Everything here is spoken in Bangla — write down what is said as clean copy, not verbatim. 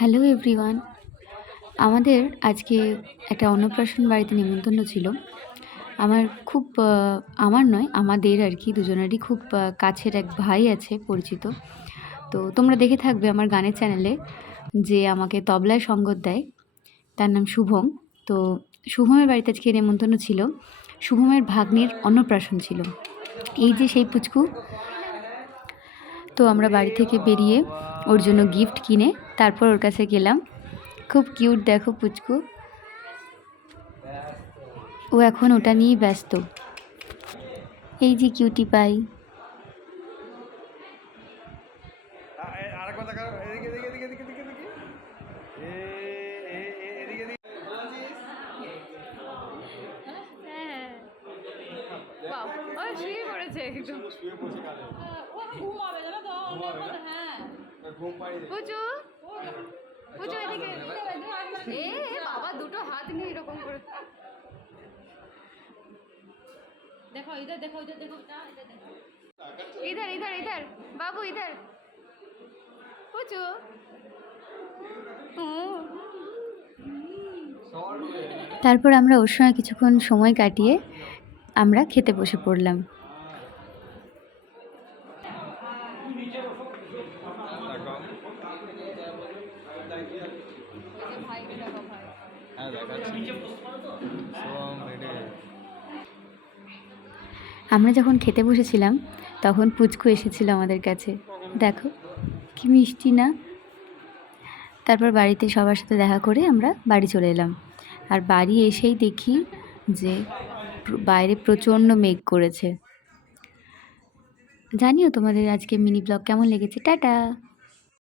Hello everyone. আমাদের আজকে একটা অন্নপ্রাশন বাড়িতে নিমন্ত্রণ ছিল। আমার খুব আমার নয়, আমাদের আর কি দুজনেরই খুব কাছের এক ভাই আছে পরিচিত। তো তোমরা দেখে থাকবে আমার গানের চ্যানেলে, যে আমাকে তবলায় সঙ্গত দেয়, তার নাম শুভম। তো শুভমের বাড়িতে আজকে নিমন্ত্রণ ছিল। শুভমের ভাগ্নির অন্নপ্রাশন ছিল। এই যে সেই পুচকু। তো আমরা বাড়ি থেকে বেরিয়ে ওর জন্য গিফট কিনে তারপর ওর কাছে গেলাম। খুব কিউট, দেখো পুচকু। ও এখন ওটা নিয়েই ব্যস্ত। এই যে কিউটি পাই। বাবা দুটো হাত নিয়ে এরকম করে देखो इधर देखो इधर देखो इधर देखो इधर इधर इधर बाबू इधर पूछो তারপর আমরা ওর সঙ্গে কিছুক্ষণ সময় কাটিয়ে আমরা খেতে বসে পড়লাম। আমরা যখন খেতে বসেছিলাম তখন পুচকু এসেছিল আমাদের কাছে। দেখো কি মিষ্টি না। তারপর বাড়িতে সবার সাথে দেখা করে আমরা বাড়ি চলে এলাম। আর বাড়ি এসেই দেখি যে বাইরে প্রচণ্ড মেঘ করেছে। জানিও তোমাদের আজকে মিনি ব্লগ কেমন লেগেছে। টাটা।